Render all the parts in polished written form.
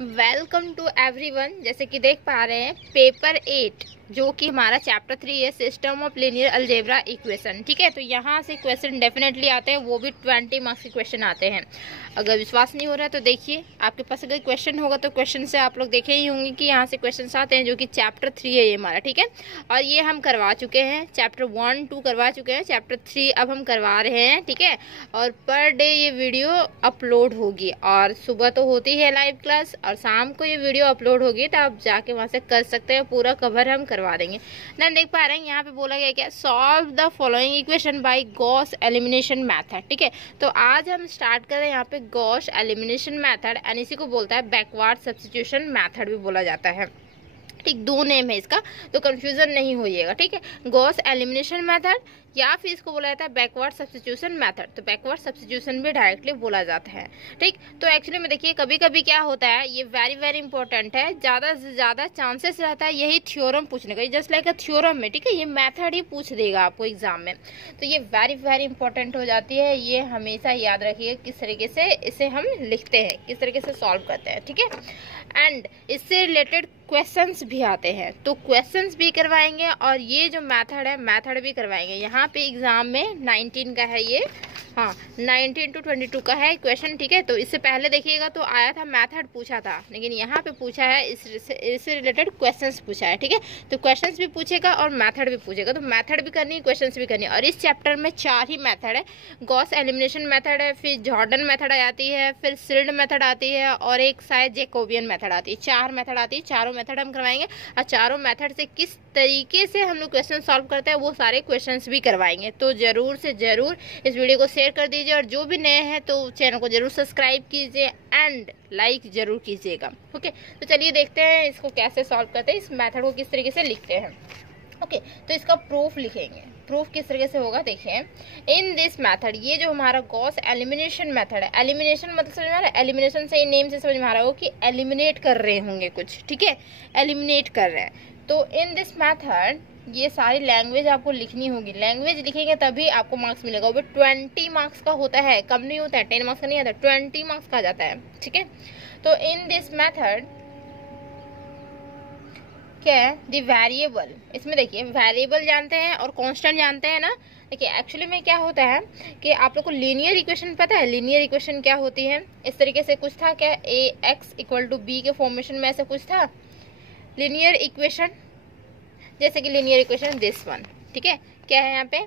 Welcome to everyone. जैसे कि देख पा रहे हैं पेपर 8 जो कि हमारा चैप्टर 3 है, system of linear algebra equation. ठीक है, तो यहाँ से क्वेश्चन डेफिनेटली आते हैं, वो भी 20 मार्क्स के क्वेश्चन आते हैं। अगर विश्वास नहीं हो रहा है तो देखिए, आपके पास अगर क्वेश्चन होगा तो क्वेश्चन से आप लोग देखे ही होंगे कि यहाँ से क्वेश्चन आते हैं, जो कि चैप्टर 3 है ये हमारा। ठीक है, और ये हम करवा चुके हैं, चैप्टर 1, 2 करवा चुके हैं, चैप्टर 3 अब हम करवा रहे हैं। ठीक है, और पर डे ये वीडियो अपलोड होगी, और सुबह तो होती है लाइव क्लास और शाम को ये वीडियो अपलोड होगी, तो आप जाके वहां से कर सकते हैं, पूरा कवर हम करवा देंगे ना। देख पा रहे हैं यहाँ पे बोला गया क्या, solve the following equation by Gauss elimination method. ठीक है, तो आज हम स्टार्ट कर रहे हैं यहाँ पे गॉस एलिमिनेशन मेथड, एंड इसी को बोलता है बैकवर्ड सब्स्टिट्यूशन मेथड भी बोला जाता है। ठीक, दो नेम है इसका, तो कंफ्यूजन नहीं होइएगा। ठीक है, गॉस एलिमिनेशन मेथड या फिर इसको बोला जाता है बैकवर्ड सब्स्टिट्यूशन मेथड। तो बैकवर्ड सब्स्टिट्यूशन भी डायरेक्टली बोला जाता है। ठीक, तो एक्चुअली में देखिए कभी कभी क्या होता है, ये वेरी इंपॉर्टेंट है, ज़्यादा से ज़्यादा चांसेस रहता है यही थ्योरम पूछने का, जस्ट लाइक अ थ्योरम में। ठीक है, ये मेथड ही पूछ देगा आपको एग्जाम में, तो ये वेरी इंपॉर्टेंट हो जाती है। ये हमेशा याद रखिए किस तरीके से इसे हम लिखते हैं, किस तरीके से सॉल्व करते हैं। ठीक है, एंड इससे रिलेटेड क्वेश्चंस भी आते हैं, तो क्वेश्चंस भी करवाएंगे और ये जो मेथड है मेथड भी करवाएंगे। यहाँ पे एग्जाम में 19 का है ये, हाँ 19 to 22 का है क्वेश्चन। ठीक है, तो इससे पहले देखिएगा तो आया था मेथड पूछा था, लेकिन यहाँ पे पूछा है इससे रिलेटेड क्वेश्चंस पूछा है। ठीक है, तो क्वेश्चंस भी पूछेगा और मेथड भी पूछेगा, तो मेथड भी करनी है, क्वेश्चंस भी करनी है। और इस चैप्टर में 4 ही मेथड है, गॉस एलिमिनेशन मेथड है, फिर जॉर्डन मेथड आती है, फिर सिल्ड मेथड आती है, और एक शायद जैकोबियन मेथड आती है। 4 मेथड आती है, चारों मेथड हम करवाएंगे, और चारों मेथड से किस तरीके से हम लोग क्वेश्चन सॉल्व करते हैं वो सारे क्वेश्चंस भी करवाएंगे। तो जरूर से जरूर इस वीडियो को शेयर कर दीजिए, और जो भी नए हैं तो चैनल को जरूर सब्सक्राइब कीजिए एंड लाइक जरूर कीजिएगा। ओके, तो चलिए देखते हैं इसको कैसे सॉल्व करते हैं, इस मेथड को किस तरीके से लिखते हैं। ओके, तो इसका प्रूफ लिखेंगे। प्रूफ किस तरीके से होगा देखिए, इन दिस मेथड, ये जो हमारा गॉस एलिमिनेशन मेथड है, एलिमिनेशन मतलब समझ में आ रहा है, एलिमिनेशन से नेम से समझ में आ रहा हो कि एलिमिनेट कर रहे होंगे कुछ। ठीक है, एलिमिनेट कर रहे हैं। तो इन दिस मेथड ये सारी लैंग्वेज आपको लिखनी होगी, लैंग्वेज लिखेंगे तभी आपको मार्क्स मिलेगा। वो 20 मार्क्स का होता है, कम नहीं होता है, 10 मार्क्स का नहीं आता, 20 मार्क्स का आ जाता है। ठीक है, तो इन दिस मेथड क्या है, द वेरिएबल, इसमें देखिए वेरिएबल जानते हैं और कांस्टेंट जानते हैं ना। देखिए एक्चुअली में क्या होता है कि आप लोग को लीनियर इक्वेशन पता है, लीनियर इक्वेशन क्या होती है, इस तरीके से कुछ था क्या, ax = b के फॉर्मेशन में ऐसा कुछ था लीनियर इक्वेशन, जैसे कि लीनियर इक्वेशन दिस वन। ठीक है, क्या है यहाँ पे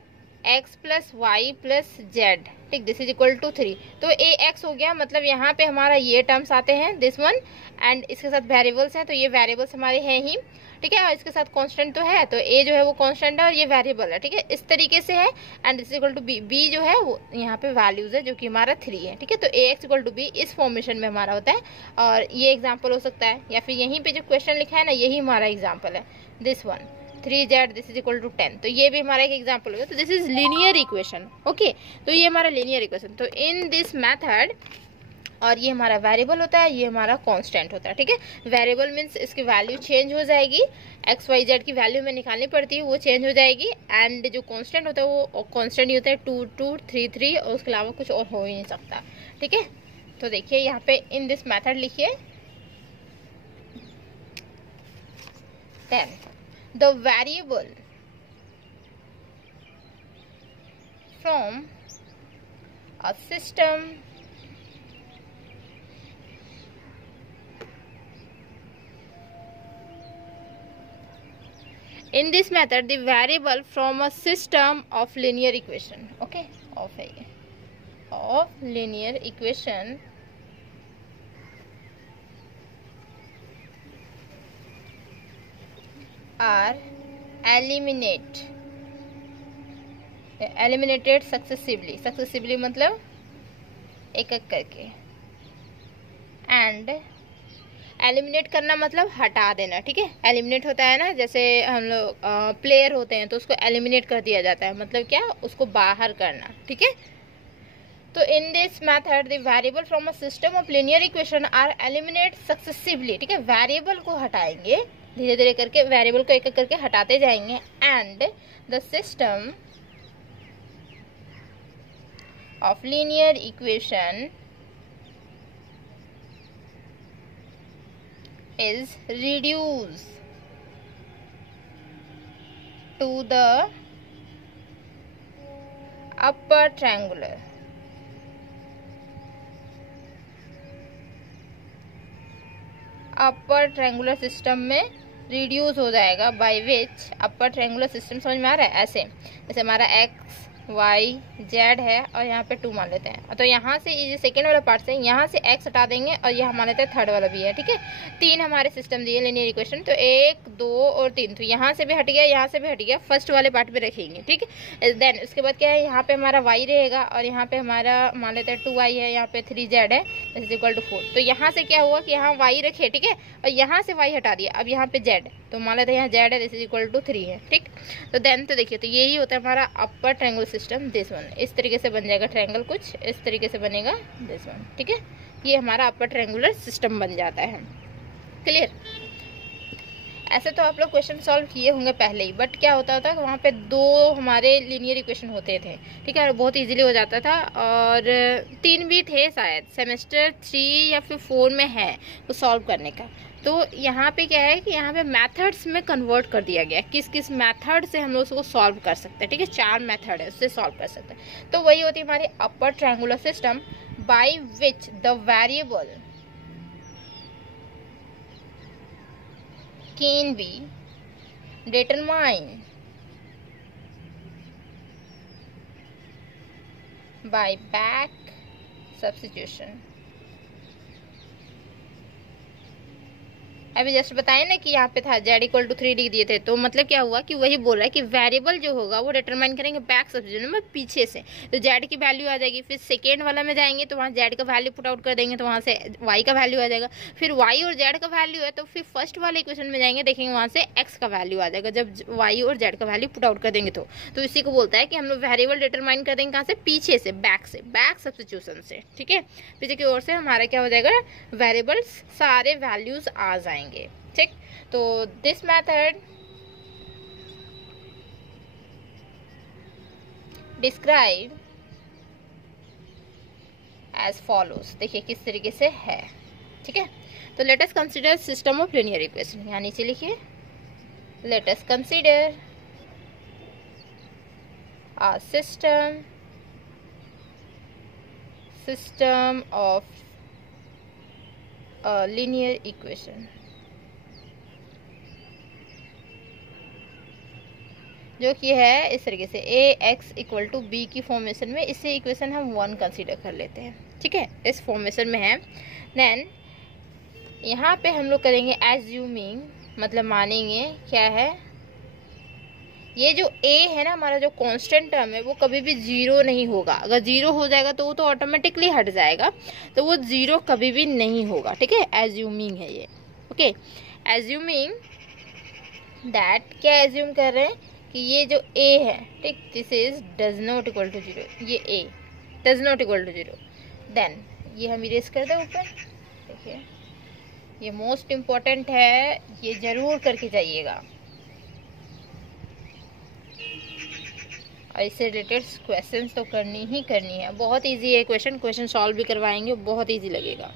x + y + z, ठीक, दिस = 3, तो ax हो गया, मतलब यहाँ पे हमारा ये टर्म्स आते हैं दिस वन, एंड इसके साथ वेरिएबल्स हैं, तो ये वेरिएबल्स हमारे हैं ही। ठीक है, और इसके साथ कांस्टेंट तो है, तो a जो है वो कांस्टेंट है और ये वेरिएबल है। ठीक है, इस तरीके से है, एंड दिस = b, b जो है वो यहाँ पे वैल्यूज है जो कि हमारा 3 है। ठीक है, तो ax = b इस फॉर्मेशन में हमारा होता है, और ये एग्जाम्पल हो सकता है, या फिर यहीं पे जो क्वेश्चन लिखा है ना यही हमारा एग्जाम्पल है, दिस वन 3z दिस = 10, तो ये भी हमारा एक एग्जाम्पल होगा। तो this is linear equation. Okay, तो ये हमारा लीनियर इक्वेशन, तो इन दिस मेथड, और ये हमारा वेरिएबल होता है, ये हमारा कांस्टेंट होता है। ठीक है, वेरिएबल मीन्स इसकी वैल्यू चेंज हो जाएगी, एक्स वाई जेड की वैल्यू में निकालनी पड़ती है, वो चेंज हो जाएगी, एंड जो कांस्टेंट होता है वो कांस्टेंट ही होता है, 2 2 3 3, और उसके अलावा कुछ और हो ही नहीं सकता। ठीक है, तो देखिए यहाँ पे इन दिस मेथड लिखिए, then the variable from a system in this method, the variable from a system of linear equation, okay, of linear equation are eliminated successively मतलब एक एक करके, एंड एलिमिनेट करना मतलब हटा देना। ठीक है, एलिमिनेट होता है ना, जैसे हम लोग प्लेयर होते हैं तो उसको एलिमिनेट कर दिया जाता है, मतलब क्या, उसको बाहर करना। ठीक है, तो in this method the variable from a system of linear equation are eliminate successively. ठीक है, वेरिएबल को हटाएंगे धीरे धीरे करके, वेरिएबल को एक एक करके हटाते जाएंगे, and the system of linear equation is reduced to the upper triangular system में रिड्यूस हो जाएगा, by which upper triangular system, समझ में आ रहा है? ऐसे जैसे हमारा एक्स वाई जेड है और यहाँ पे 2 मान लेते हैं, तो यहाँ से ये सेकेंड वाला पार्ट से यहाँ से x हटा देंगे और यहाँ मान लेते हैं थर्ड वाला भी है, ठीक है। 3 हमारे सिस्टम दिए लीनियर इक्वेशन, तो 1 2 और 3, तो यहाँ से भी हट गया, यहाँ से भी हट गया, फर्स्ट वाले पार्ट पे रखेंगे, ठीक है। देन उसके बाद क्या है, यहाँ पे हमारा y रहेगा और यहाँ पे हमारा मान लेते हैं 2y है, यहाँ पे 3z है, दिस इज इक्वल टू 4। तो यहाँ से क्या हुआ कि यहाँ y रखे, ठीक है, और यहाँ से y हटा दिया, अब यहाँ पे z, तो मान लेते हैं यहाँ z है, दिस इज इक्वल टू 3 है, ठीक। तो देन तो देखिए, तो यही होता है हमारा अपर ट्रायंगल सिस्टम, दिस वन। इस तरीके से बन जाएगा ट्रायंगल, कुछ इस तरीके से बनेगा दिस वन, ठीक है। ये हमारा अपर ट्रायंगुलर सिस्टम बन जाता है। क्लियर? ऐसे तो आप लोग क्वेश्चन सॉल्व किए होंगे पहले ही, बट क्या होता था कि वहाँ पे 2 हमारे लीनियर इक्वेशन होते थे, ठीक है, और बहुत इजीली हो जाता था, और 3 भी थे शायद, सेमेस्टर 3 या फिर 4 में है वो सॉल्व करने का। तो यहाँ पे क्या है कि यहाँ पे मेथड्स में कन्वर्ट कर दिया गया, किस किस मेथड से हम लोग उसको सॉल्व कर सकते हैं, ठीक है। 4 मेथड है, उससे सॉल्व कर सकते हैं। तो वही होती है हमारी अपर triangular system, by which the variable can be determined by back substitution। अभी जस्ट बताया ना कि यहाँ पे था z इक्वल टू 3 लिख दिए थे, तो मतलब क्या हुआ कि वही बोल रहा है कि वेरिएबल जो होगा वो डिटरमाइन करेंगे बैक सब्स्टिट्यूशन में, पीछे से। तो z की वैल्यू आ जाएगी, फिर सेकेंड वाला में जाएंगे तो वहाँ z का वैल्यू पुट आउट कर देंगे, तो वहाँ से y का वैल्यू आ जाएगा, फिर y और z का वैल्यू है तो फिर फर्स्ट वाले इक्वेशन में जाएंगे, देखेंगे वहाँ से x का वैल्यू आ जाएगा, जब y और z का वैल्यू पुट आउट कर देंगे। तो इसी को बोलता है कि हम लोग वेरिएबल डिटरमाइन कर देंगे कहाँ से, पीछे से, बैक सब्स्टिट्यूशन से, ठीक है। पीछे की ओर से हमारा क्या हो जाएगा, वेरिएबल्स सारे वैल्यूज आ जाएंगे, ठीक। तो this method describe as follows, देखिए किस तरीके से है, ठीक है। तो let us consider system of linear equation, यहाँ नीचे लिखिए, let us consider a system of a linear equation, जो कि है इस तरीके से ax इक्वल टू बी की फॉर्मेशन में। इसे इक्वेशन हम 1 कंसीडर कर लेते हैं, ठीक है, इस फॉर्मेशन में है। देन यहाँ पे हम लोग करेंगे एज्यूमिंग, मतलब मानेंगे क्या है, ये जो a है ना हमारा जो कांस्टेंट टर्म है वो कभी भी 0 नहीं होगा। अगर 0 हो जाएगा तो वो तो ऑटोमेटिकली हट जाएगा, तो वो 0 कभी भी नहीं होगा, ठीक है। एज्यूमिंग है ये, ओके। एज्यूमिंग दैट, क्या एज्यूम कर रहे हैं कि ये जो a है, ठीक, this is does not equal to 0, ये a does not equal to 0। Then ये हम इरेज कर दें ऊपर, देखिए ये मोस्ट इम्पोर्टेंट है, ये जरूर करके जाइएगा, और इससे रिलेटेड क्वेश्चंस तो करनी ही करनी है। बहुत इजी है क्वेश्चन सॉल्व भी करवाएंगे, बहुत इजी लगेगा,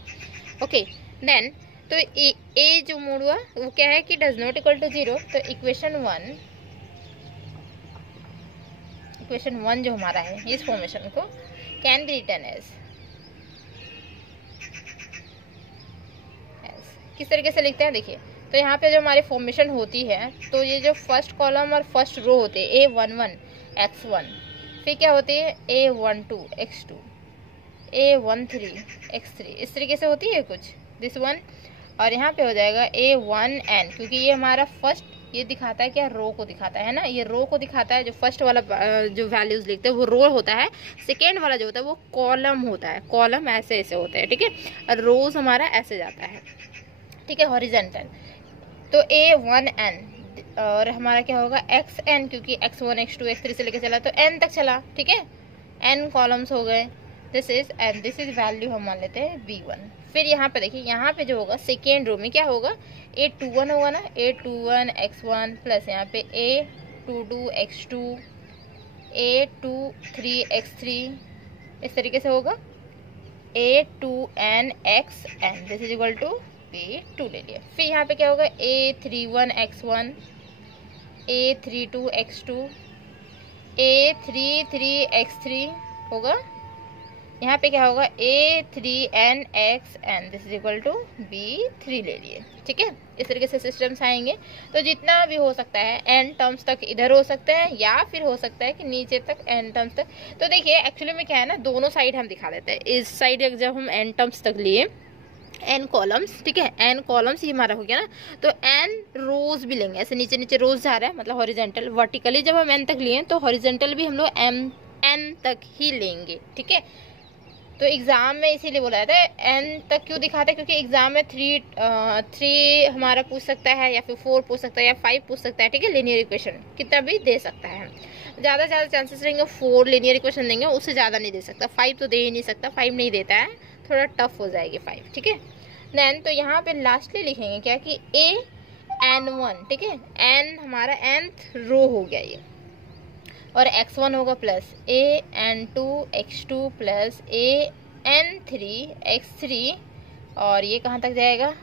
ओके। देन तो ए जो मोड हुआ वो क्या है कि डज नॉट इक्वल टू 0, तो इक्वेशन 1 जो हमारा है इस फॉर्मेशन को कैन बी रिटन एज, किस तरीके से लिखते हैं देखिए। तो यहाँ पे जो हमारी फॉर्मेशन होती है, तो ये जो फर्स्ट कॉलम और फर्स्ट रो होते हैं A11 x1, फिर क्या होती है A12 x2, A13 x3, इस तरीके से होती है कुछ दिस वन। और यहाँ पे हो जाएगा A1n, क्योंकि ये हमारा फर्स्ट, ये दिखाता है क्या, रो को दिखाता है ना, ये रो को दिखाता है। जो फर्स्ट वाला जो वैल्यूज लिखते हैं वो रो होता है, सेकेंड वाला जो होता है वो कॉलम होता है, कॉलम ऐसे ऐसे होते हैं, ठीक है, और रोज हमारा ऐसे जाता है, ठीक है, हॉरिजॉन्टल। तो A1n और हमारा क्या होगा xn, क्योंकि x1 x2 x3 से लेके चला तो n तक चला, ठीक है, n कॉलम्स हो गए, this is and this is value हम मान लेते हैं b1। फिर यहाँ पे देखिए, यहाँ पे जो होगा सेकेंड रो में क्या होगा A21 होगा ना, A21 x1 प्लस यहाँ पे A22 x2 A23 x3, इस तरीके से होगा A2n xn, this is equal to पे 2 ले लिया। फिर यहाँ पे क्या होगा, A31x1, A32x2, A33x3 होगा। यहाँ पे क्या होगा, A3nxn, this is equal to B3 ले लिए। ठीक है, इस तरीके से सिस्टम्स आएंगे। तो जितना भी हो सकता है n टर्म्स तक इधर हो सकते हैं, या फिर हो सकता है कि नीचे तक n टर्म्स तक। तो देखिए एक्चुअली में क्या है ना, दोनों साइड हम दिखा देते हैं। इस साइड जब हम n टर्म्स तक लिए, n कॉलम्स, ठीक है, n कॉलम्स ये हमारा हो गया ना, तो n रोज भी लेंगे। ऐसे नीचे नीचे रोज जा रहा है, मतलब हॉरिजेंटल। वर्टिकली जब हम n तक लिए तो हॉरिजेंटल भी हम लोग n तक ही लेंगे। ठीक है, तो एग्जाम में इसीलिए बोला जाता है n तक क्यों दिखाते हैं, क्योंकि एग्जाम में 3 हमारा पूछ सकता है, या फिर 4 पूछ सकता है, या 5 पूछ सकता है। ठीक है, लिनियर इक्वेशन कितना भी दे सकता है। ज़्यादा से ज़्यादा चांसेस रहेंगे 4 लिनियर इक्वेशन देंगे, उससे ज़्यादा नहीं दे सकता। 5 तो दे ही नहीं सकता, 5 नहीं देता है, थोड़ा टफ हो जाएगी 5। ठीक है, देन तो यहाँ पे लास्टली लिखेंगे क्या कि AN1। ठीक है, n हमारा nth रो हो गया ये, और x1 होगा प्लस AN2x2 प्लस AN3x3, और ये कहाँ तक जाएगा,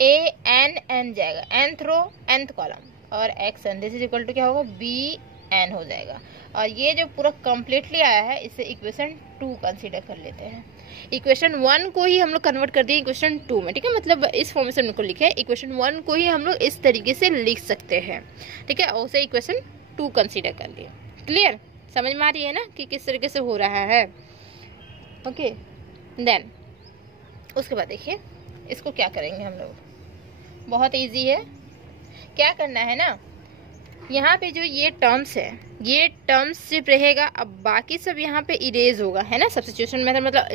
ANn जाएगा, nth रो nth कॉलम, और xn, this is equal to क्या होगा, BN हो जाएगा। और ये जो पूरा कंप्लीटली आया है, इसे इक्वेशन 2 कंसीडर कर लेते हैं। इक्वेशन 1 को ही हम लोग कन्वर्ट कर दिए इक्वेशन 2 में। ठीक है, मतलब इस फॉर्मेशन को लिखे, इक्वेशन 1 को ही हम लोग इस तरीके से लिख सकते हैं। ठीक है, और उसे इक्वेशन 2 कंसीडर कर लिए। क्लियर, समझ में आ रही है ना कि किस तरीके से हो रहा है। ओके, देन उसके बाद देखिए इसको क्या करेंगे हम लोग, बहुत इजी है। क्या करना है ना, यहाँ पे जो ये टर्म्स है, ये टर्म्स सिर्फ रहेगा, अब बाकी सब यहाँ पे इरेज होगा, है ना। सब्स्टिट्यूशन मेथड मतलब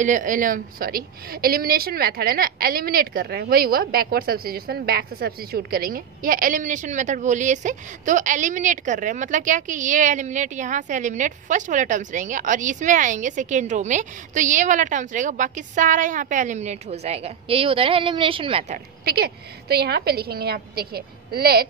एलिमिनेशन मेथड है ना, एलिमिनेट कर रहे हैं, वही हुआ बैकवर्ड सब्स्टिट्यूशन, बैक से सब्स्टिट्यूट करेंगे, या एलिमिनेशन मेथड बोलिए इसे। तो एलिमिनेट कर रहे हैं मतलब क्या कि ये एलिमिनेट, यहाँ से एलिमिनेट फर्स्ट वाले टर्म्स रहेंगे, और इसमें आएंगे सेकेंड रो में, तो ये वाला टर्म्स रहेगा, बाकी सारा यहाँ पे एलिमिनेट हो जाएगा। यही होता है ना एलिमिनेशन मेथड। ठीक है, तो यहाँ पे लिखेंगे, यहाँ पे देखिए, लेट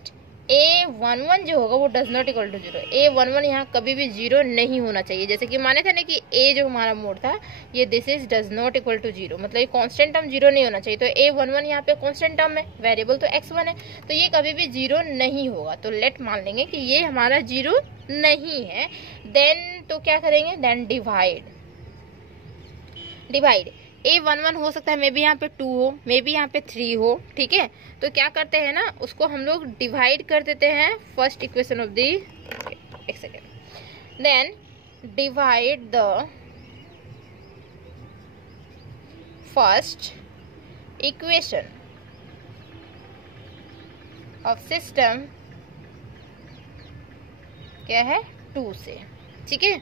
A11 जो होगा वो does not equal to 0। A11 यहाँ कभी भी 0 नहीं होना चाहिए। जैसे कि माने थे ना कि A जो हमारा मोड था, ये this is does not equal to 0, मतलब ये कांस्टेंट टर्म 0 नहीं होना चाहिए। तो A11 यहाँ पे कांस्टेंट टर्म है, वेरिएबल तो x1 है, तो ये कभी भी 0 नहीं होगा। तो लेट मान लेंगे कि ये हमारा 0 नहीं है। देन तो क्या करेंगे, देन डिवाइड A11 हो सकता है मे बी यहाँ पे 2 हो, मे बी यहाँ पे 3 हो। ठीक है, तो क्या करते हैं ना, उसको हम लोग डिवाइड कर देते हैं फर्स्ट इक्वेशन ऑफ दी, एक second, then divide the first equation of system क्या है, 2 से। ठीक है,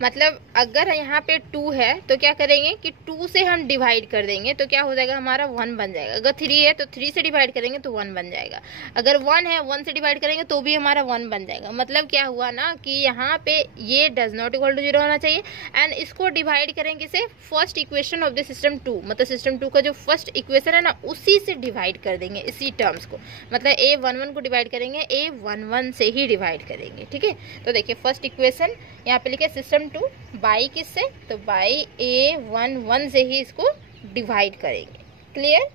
मतलब अगर यहाँ पे 2 है तो क्या करेंगे कि 2 से हम डिवाइड कर देंगे, तो क्या हो जाएगा, हमारा 1 बन जाएगा। अगर 3 है तो 3 से डिवाइड करेंगे तो 1 बन जाएगा। अगर 1 है, 1 से डिवाइड करेंगे तो भी हमारा 1 बन जाएगा। मतलब क्या हुआ ना कि यहाँ पे ये डज नॉट इक्वल टू 0 होना चाहिए, एंड इसको डिवाइड करेंगे से first equation of the system 2, मतलब सिस्टम 2 का जो फर्स्ट इक्वेशन है ना, उसी से डिवाइड कर देंगे, इसी टर्म्स को। मतलब A11 को डिवाइड करेंगे, A11 से ही डिवाइड करेंगे। ठीक है, तो देखिए फर्स्ट इक्वेशन यहाँ पे लिखे सिस्टम 2 बाई किससे, तो बाई A11 से ही इसको डिवाइड करेंगे। क्लियर,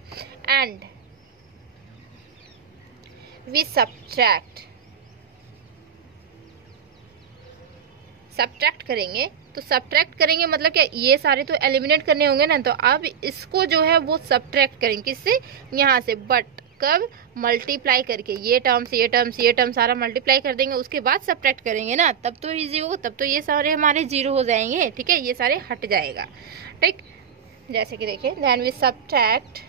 एंड वी सब्ट्रैक्ट करेंगे। तो सब्ट्रैक्ट करेंगे मतलब क्या, ये सारे तो एलिमिनेट करने होंगे ना, तो अब इसको जो है वो सब्ट्रैक्ट करेंगे किससे, यहाँ से। बट कब, मल्टीप्लाई करके, ये टर्म्स ये टर्म्स ये टर्म सारा मल्टीप्लाई कर देंगे, उसके बाद सब्ट्रैक्ट करेंगे ना, तब तो इजी होगा, तब तो ये सारे हमारे 0 हो जाएंगे। ठीक है, ये सारे हट जाएगा। ठीक, जैसे कि देखिए, then we subtract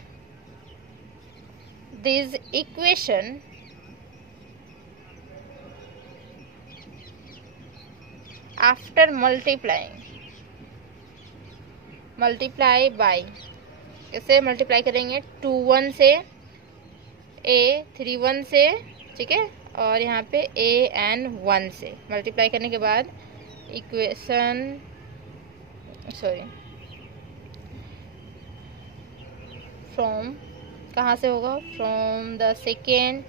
this equation after multiply by, कैसे मल्टीप्लाई करेंगे, 2 1 से, A31 से, ठीक है, और यहाँ पे AN1 से मल्टीप्लाई करने के बाद इक्वेशन, फ्रॉम कहाँ से होगा, from the second,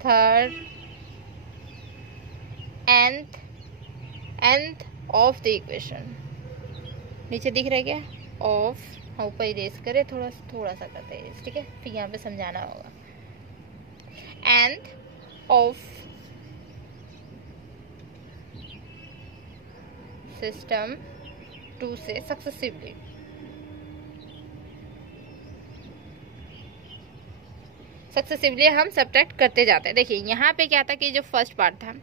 third, nth of the equation, नीचे दिख रहा है क्या, ऑफ हाँ ऊपर इरेज करे, थोड़ा सा करते हैं इरेज, ठीक है। फिर यहाँ पे समझाना होगा एंड ऑफ सिस्टम 2 से सक्सेसिवली हम सब्ट्रैक्ट करते जाते हैं। देखिए यहाँ पे क्या था कि जो फर्स्ट पार्ट था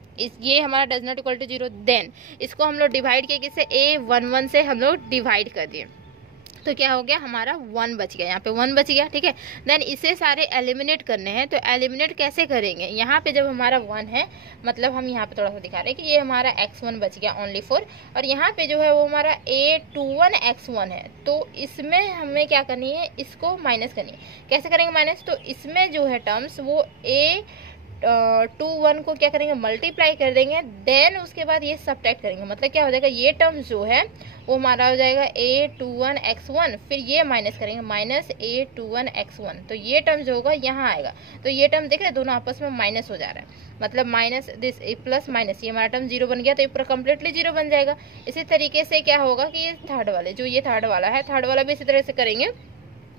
ये हमारा does not equal to 0, then इसको हम लोग डिवाइड किए किससे, A11 से हम लोग डिवाइड कर दिए, तो क्या हो गया हमारा 1 बच गया, यहाँ पे 1 बच गया, ठीक है। देन इसे सारे एलिमिनेट करने हैं, तो एलिमिनेट कैसे करेंगे, यहाँ पे जब हमारा 1 है, मतलब हम यहाँ पे थोड़ा सा दिखा रहे हैं कि ये हमारा x1 बच गया ओनली 4, और यहाँ पे जो है वो हमारा A21 x1 है, तो इसमें हमें क्या करनी है, इसको माइनस करनी है। कैसे करेंगे माइनस, तो इसमें जो है टर्म्स वो A21 को क्या करेंगे, मल्टीप्लाई कर देंगे, देन उसके बाद ये सब्ट्रैक्ट करेंगे। मतलब क्या हो जाएगा, ये टर्म्स जो है वो हमारा हो जाएगा A21 x1, फिर ये माइनस करेंगे, माइनस A21 x1, तो ये टर्म जो होगा यहाँ आएगा। तो ये टर्म देख रहे हैं दोनों आपस में माइनस हो जा रहा है, मतलब माइनस दिस प्लस माइनस, ये हमारा टर्म 0 बन गया, तो ये पूरा कम्प्लीटली 0 बन जाएगा। इसी तरीके से क्या होगा कि ये थर्ड वाले, जो ये थर्ड वाला है, थर्ड वाला भी इसी तरह से करेंगे।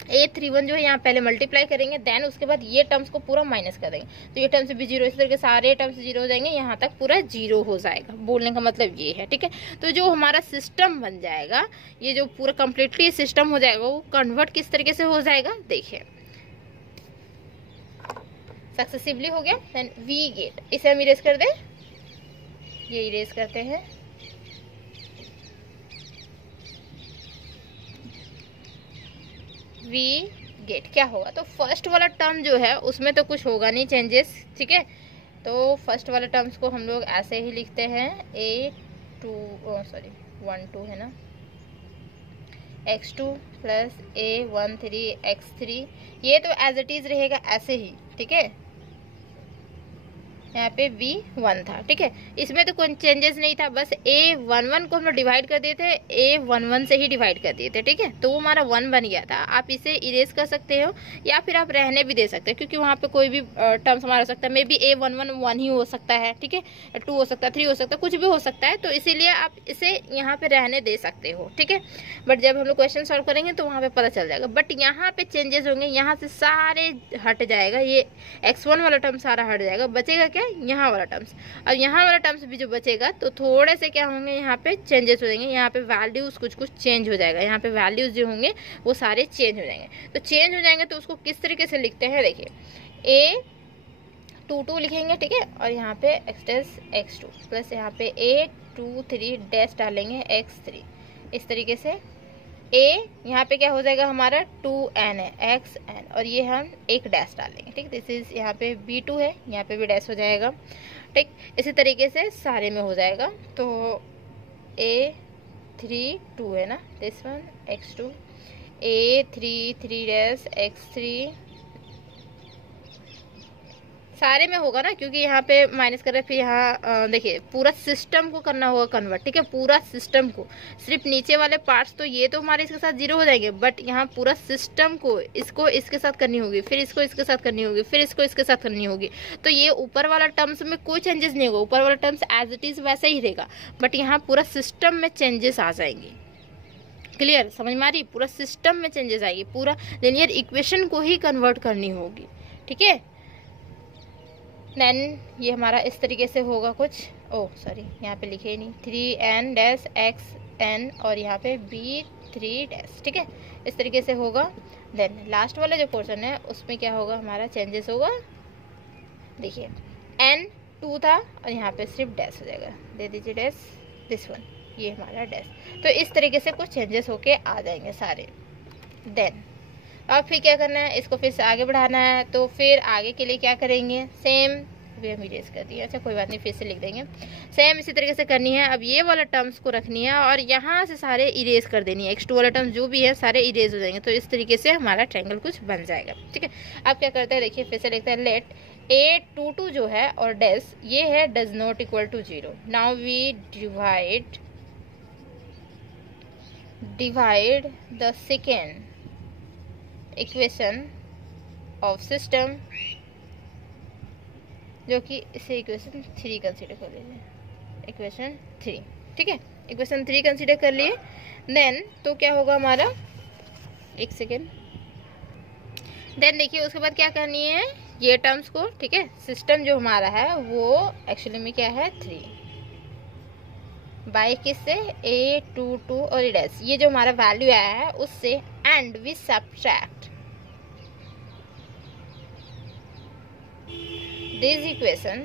A31 जो है यहाँ पहले मल्टीप्लाई करेंगे, देन उसके बाद ये टर्म्स को पूरा माइनस कर देंगे, तो ये टर्म्स भी 0, इस तरह के सारे टर्म्स 0 हो जाएंगे, यहाँ तक पूरा 0 हो जाएगा। बोलने का मतलब ये है, ठीक है। तो जो हमारा सिस्टम बन जाएगा, ये जो पूरा कम्प्लीटली सिस्टम हो जाएगा, वो कन्वर्ट किस तरीके से हो जाएगा, देखिए सक्सेसिवली हो गया। देन वी गेट, इसे हम इरेज कर दें, ये इरेज करते हैं, वी गेट क्या होगा, तो फर्स्ट वाला टर्म जो है उसमें तो कुछ होगा नहीं चेंजेस, ठीक है। तो फर्स्ट वाले टर्म्स को हम लोग ऐसे ही लिखते हैं, A1 2 है ना, x2 प्लस A13 x3, ये तो एज इट इज रहेगा ऐसे ही, ठीक है। यहाँ पे V1 था, ठीक है, इसमें तो कोई चेंजेस नहीं था, बस A11 को हम लोग डिवाइड कर दिए थे, A11 से ही डिवाइड कर दिए थे, ठीक है। तो वो हमारा 1 बन गया था। आप इसे इरेज कर सकते हो या फिर आप रहने भी दे सकते हो, क्योंकि वहाँ पे कोई भी टर्म्स हमारा हो सकता है, मे बी A11 1 ही हो सकता है, ठीक है, 2 हो सकता है, 3 हो सकता है, कुछ भी हो सकता है, तो इसीलिए आप इसे यहाँ पे रहने दे सकते हो, ठीक है। बट जब हम लोग क्वेश्चन सॉल्व करेंगे तो वहाँ पे पता चल जाएगा। बट यहाँ पे चेंजेस होंगे, यहाँ से सारे हट जाएगा, ये x1 वाला टर्म सारा हट जाएगा, बचेगा क्या, यहाँ वाला टर्म्स। और यहाँ वाला टर्म्स भी जो बचेगा तो थोड़े से क्या होंगे, यहाँ पे चेंजेस हो जाएंगे, यहाँ पे वैल्यूज कुछ चेंज हो जाएगा, यहाँ पे वैल्यूज जो होंगे वो सारे चेंज हो जाएंगे। तो चेंज हो जाएंगे तो उसको किस तरीके से लिखते हैं, देखिए A22 लिखेंगे, ठीक है, और यहाँ पे x2 प्लस यहाँ पे A23 डैश डालेंगे x3, इस तरीके से A यहाँ पे क्या हो जाएगा हमारा 2n है, xn, और ये हम एक डैश डालेंगे, ठीक। दिस इज यहाँ पे B2 है, यहाँ पे भी डैश हो जाएगा, ठीक। इसी तरीके से सारे में हो जाएगा। तो A32 है ना, this one x2, A33 dash x3, सारे में होगा ना, क्योंकि यहाँ पे माइनस कर रहे हैं। फिर यहाँ देखिए पूरा सिस्टम को करना होगा कन्वर्ट, ठीक है, पूरा सिस्टम को, सिर्फ नीचे वाले पार्ट्स तो ये तो हमारे इसके साथ 0 हो जाएंगे, बट यहाँ पूरा सिस्टम को इसको इसके साथ करनी होगी, फिर इसको इसके साथ करनी होगी, फिर इसको इसके साथ करनी होगी। तो ये ऊपर वाला टर्म्स में कोई चेंजेस नहीं होगा, ऊपर वाला टर्म्स एज इट इज वैसे ही रहेगा, बट यहाँ पूरा सिस्टम में चेंजेस आ जाएंगे। क्लियर, समझ में आ रही, पूरा सिस्टम में चेंजेस आएगी, पूरा लीनियर इक्वेशन को ही कन्वर्ट करनी होगी, ठीक है। देन ये हमारा इस तरीके से होगा कुछ, सॉरी यहाँ पे लिखे ही नहीं, 3n डैश xn और यहाँ पे B3 डैश, ठीक है, इस तरीके से होगा। देन लास्ट वाला जो पोर्शन है उसमें क्या होगा, हमारा चेंजेस होगा, देखिए n2 था और यहाँ पे सिर्फ डैश हो जाएगा, दे दीजिए डैश, दिस वन, ये हमारा डैश। तो इस तरीके से कुछ चेंजेस होके आ जाएंगे सारे। देन अब फिर क्या करना है, इसको फिर से आगे बढ़ाना है, तो फिर आगे के लिए क्या करेंगे, सेम भी हम इरेज कर दिए, अच्छा कोई बात नहीं, फिर से लिख देंगे, सेम इसी तरीके से करनी है। अब ये वाला टर्म्स को रखनी है और यहाँ से सारे इरेज कर देनी है, x2 वाला टर्म्स जो भी है सारे इरेज हो जाएंगे, तो इस तरीके से हमारा ट्रायंगल कुछ बन जाएगा, ठीक है। अब क्या करते हैं, देखिए फिर से लिखते हैं, लेट A22 जो है और डैश ये है does not equal to 0। Now we divide the second equation of system, जो कि इसे इक्वेशन 3 कंसीडर कर लीजिए, इक्वेशन 3, ठीक है, इक्वेशन 3 कंसीडर कर लिए। देन तो क्या होगा हमारा, एक सेकेंड। देन देखिए उसके बाद क्या करनी है, ये टर्म्स को, ठीक है, सिस्टम जो हमारा है वो एक्चुअली में क्या है 3 बाई किससे A22 और डैश, ये जो हमारा वैल्यू आया है उससे and we subtract this equation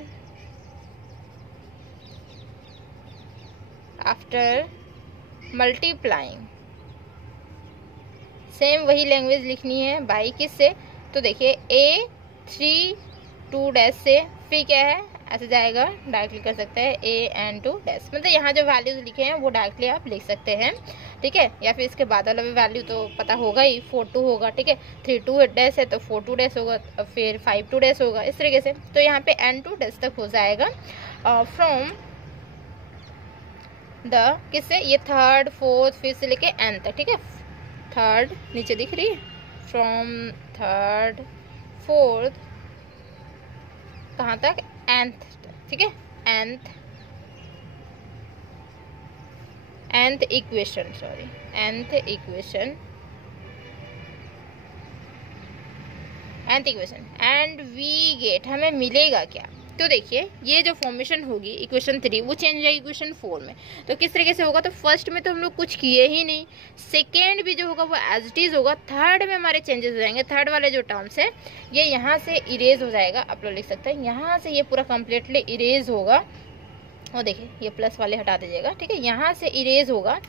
after multiplying. Same वही लैंग्वेज लिखनी है बाई किससे, तो देखिए A32 डैश से फिर क्या है ऐसे जाएगा, डायरेक्टली कर सकते हैं AN2 डैश, मतलब यहाँ जो वैल्यूज लिखे हैं वो डायरेक्टली आप लिख सकते हैं, ठीक है। या फिर इसके बाद वाला भी वैल्यू तो पता होगा ही, 42 होगा, ठीक है, 32 डैश है तो 42 डैश होगा, फिर 52 डैश होगा, इस तरीके से। तो यहाँ पे N2 डैश तक हो जाएगा फ्रॉम द किससे, ये थर्ड फोर्थ फिफ्थ से लेके एन तक, ठीक है। थर्ड नीचे दिख रही है, फ्रॉम थर्ड फोर्थ कहाँ तक, nth, ठीक है, nth equation, sorry nth equation and we get, हमें मिलेगा क्या, तो देखिए ये जो फॉर्मेशन होगी इक्वेशन 3 वो चेंज जाएगी इक्वेशन 4 में। तो किस तरीके से होगा, तो फर्स्ट में तो हम लोग कुछ किए ही नहीं, सेकेंड भी जो होगा वो एज इट इज होगा, थर्ड में हमारे चेंजेस हो जाएंगे। थर्ड वाले जो टर्म्स है ये यहाँ से इरेज हो जाएगा, आप लोग लिख सकते हैं यहाँ से ये पूरा कम्प्लीटली इरेज होगा, और देखिए ये प्लस वाले हटा दीजिएगा, ठीक है, यहाँ से इरेज होगा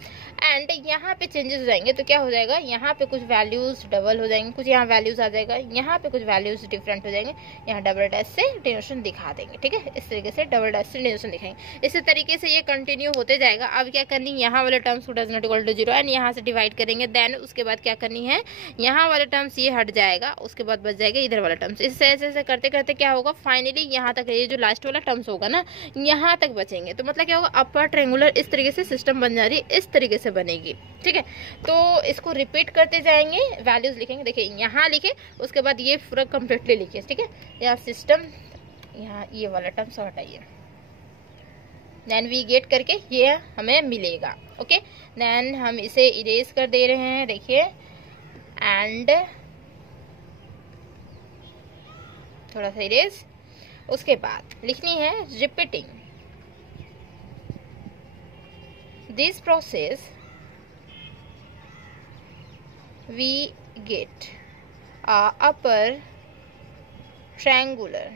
एंड यहाँ पे चेंजेस हो जाएंगे। तो क्या हो जाएगा, यहाँ पे कुछ वैल्यूज डबल हो जाएंगे, कुछ यहाँ वैल्यूज आ जाएगा, यहाँ पे कुछ वैल्यूज डिफरेंट हो जाएंगे, यहाँ डबल डैश से डिनोशन दिखा देंगे, ठीक है, इस तरीके से डबल डैश से डिनोशन दिखाएंगे। इसी तरीके से ये कंटिन्यू होते जाएगा। अब क्या करनी है, यहाँ वाले टर्म्स को does not equal to 0 and यहाँ से डिवाइड करेंगे, देन उसके बाद क्या करनी है, यहाँ वाले टर्म्स ये हट जाएगा, उसके बाद बच जाएगा इधर वाला टर्म्स। इससे ऐसे करते करते क्या होगा, फाइनली यहाँ तक ये जो लास्ट वाला टर्म्स होगा ना यहाँ तक बचेंगे। तो मतलब क्या होगा, अपर ट्रायंगुलर इस तरीके से सिस्टम बन जा रही है, इस तरीके से बनेगी, ठीक है। तो इसको रिपीट करते जाएंगे, वैल्यूज लिखेंगे, देखिए यहाँ लिखे, उसके बाद ये पूरा कंप्लीटली लिखिए, ठीक है। यहाँ सिस्टम, यहाँ ये वाला टर्म सब हटाइए, देन वी गेट करके ये हमें मिलेगा, ओके। देन हम इसे इरेज कर दे रहे हैं, देखिए, एंड थोड़ा सा इरेज, उसके बाद लिखनी है repeating this process we get a upper triangular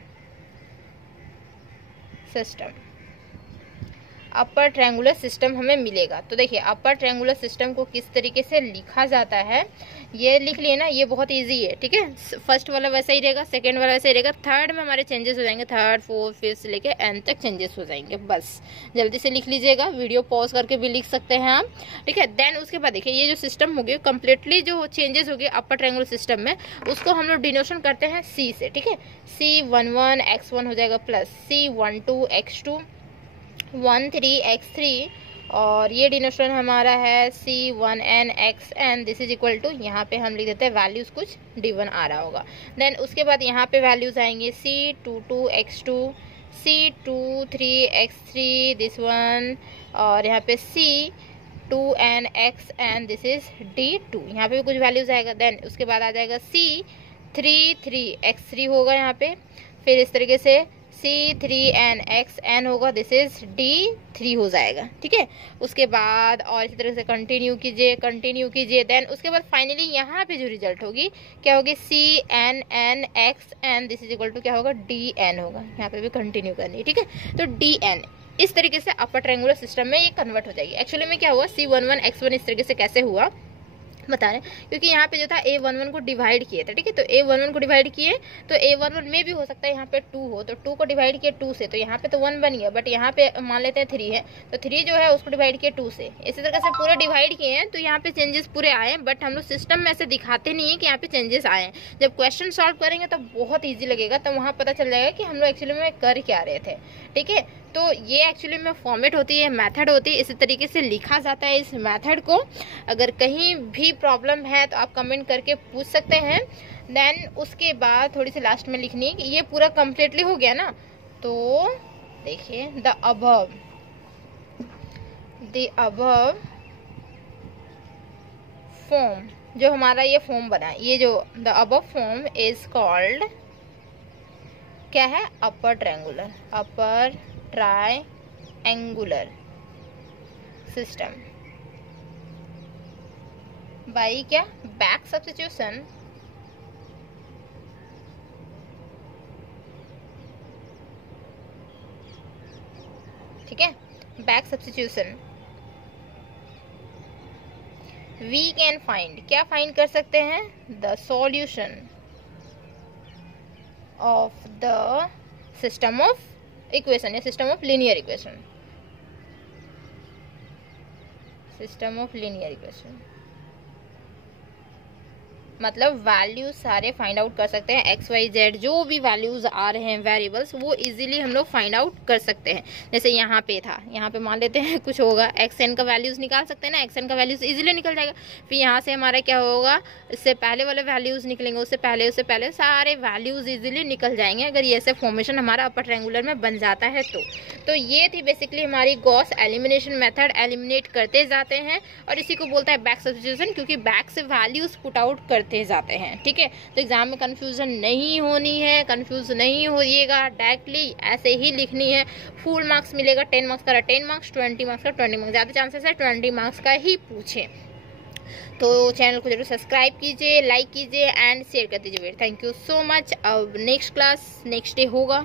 system, upper triangular system हमें मिलेगा। तो देखिए अपर ट्रायंगुलर सिस्टम को किस तरीके से लिखा जाता है ये लिख लिए ना, ये बहुत इजी है, ठीक है। फर्स्ट वाला वैसा ही रहेगा, सेकंड वाला वैसा ही रहेगा, थर्ड में हमारे चेंजेस हो जाएंगे, थर्ड फोर्थ फिफ्थ से लेके एन तक चेंजेस हो जाएंगे। बस जल्दी से लिख लीजिएगा, वीडियो पॉज करके भी लिख सकते हैं आप, ठीक है। देन उसके बाद देखिए ये जो सिस्टम हो गया कम्प्लीटली जो चेंजेस हो गए अपर ट्रायंगुलर सिस्टम में, उसको हम लोग डिनोशन करते हैं सी से, ठीक है। C11 x1 हो जाएगा प्लस C12 x2 13 x3, और ये डिनोशन हमारा है C1n xn, this is equal to, यहाँ पे हम लिख देते हैं वैल्यूज कुछ D1 आ रहा होगा। देन उसके बाद यहाँ पे वैल्यूज आएंगे C22 x2 C23 x3 this one, और यहाँ पे C2n xn this is D2, यहाँ पे भी कुछ वैल्यूज आएगा। देन उसके बाद आ जाएगा C33 x3 होगा यहाँ पे, फिर इस तरीके से C3n xn होगा, दिस इज D3 हो जाएगा, ठीक है। उसके बाद और इसी तरह से कंटिन्यू कीजिए। देन उसके बाद फाइनली यहाँ पे जो रिजल्ट होगी क्या होगी, CNn xn this is equal to क्या होगा, DN होगा, यहाँ पे भी कंटिन्यू करनी है, ठीक है। तो DN इस तरीके से अपर ट्रायंगुलर सिस्टम में ये कन्वर्ट हो जाएगी। एक्चुअली में क्या हुआ, C11 x1 इस तरीके से कैसे हुआ बता रहे हैं, क्योंकि यहाँ पे जो था A11 को डिवाइड किए थे, ठीक है। तो A11 को डिवाइड किए तो A11 में भी हो सकता है यहाँ पे 2 हो, तो 2 को डिवाइड किए 2 से, तो यहाँ पे तो 1 बन गया, बट यहाँ पे मान लेते हैं 3 है, तो 3 जो है उसको डिवाइड किए 2 से, इसी तरह से पूरे डिवाइड किए हैं। तो यहाँ पे चेंजेस पूरे आए, बट हम लोग सिस्टम में ऐसे दिखाते नहीं है कि यहाँ पे चेंजेस आए हैं। जब क्वेश्चन सॉल्व करेंगे तो बहुत ईजी लगेगा, तो वहाँ पता चल जाएगा कि हम लोग एक्चुअली में कर क्या रहे थे, ठीक है। तो ये एक्चुअली में फॉर्मेट होती है, मेथड होती है, इसी तरीके से लिखा जाता है इस मेथड को। अगर कहीं भी प्रॉब्लम है तो आप कमेंट करके पूछ सकते हैं। देन उसके बाद थोड़ी सी लास्ट में लिखनी है कि ये पूरा कंप्लीटली हो गया ना, तो देखिए द अबव फॉर्म जो हमारा ये फॉर्म बना है, ये जो the above form is called क्या है, अपर ट्रायंगुलर सिस्टम बाई क्या, बैक सब्स्टिट्यूशन ठीक है, back substitution we can find, क्या फाइंड कर सकते हैं, the solution of the system of equation या system of linear equation, system of linear equation मतलब वैल्यूज सारे फाइंड आउट कर सकते हैं, एक्स वाई जेड जो भी वैल्यूज आ रहे हैं वेरिएबल्स वो इजीली हम लोग फाइंड आउट कर सकते हैं। जैसे यहाँ पे था, यहाँ पे मान लेते हैं कुछ होगा, एक्स एन का वैल्यूज निकाल सकते हैं ना, एक्स एन का वैल्यूज इजीली निकल जाएगा। फिर यहाँ से हमारा क्या होगा, इससे पहले वाले वैल्यूज निकलेंगे, उससे पहले सारे वैल्यूज इजीली निकल जाएंगे अगर ये ऐसे फॉर्मेशन हमारा अपर ट्रायंगुलर में बन जाता है तो ये थी बेसिकली हमारी गॉस एलिमिनेशन मेथड, एलिमिनेट करते जाते हैं और इसी को बोलता है बैक सब्स्टिट्यूशन, क्योंकि बैक से वैल्यूज पुट आउट करते जाते हैं। ठीक है, तो एग्जाम में कंफ्यूजन नहीं होनी है, कंफ्यूज नहीं होइएगा, डायरेक्टली ऐसे ही लिखनी है। फुल मार्क्स मिलेगा, 10 मार्क्स का 10 मार्क्स, 20 मार्क्स का 20 मार्क्स, ज़्यादा चांसेस है 20 मार्क्स का ही पूछे। तो चैनल को जरूर सब्सक्राइब कीजिए, लाइक कीजिए एंड शेयर कर दीजिए। Thank you so much. अब नेक्स्ट क्लास नेक्स्ट डे होगा।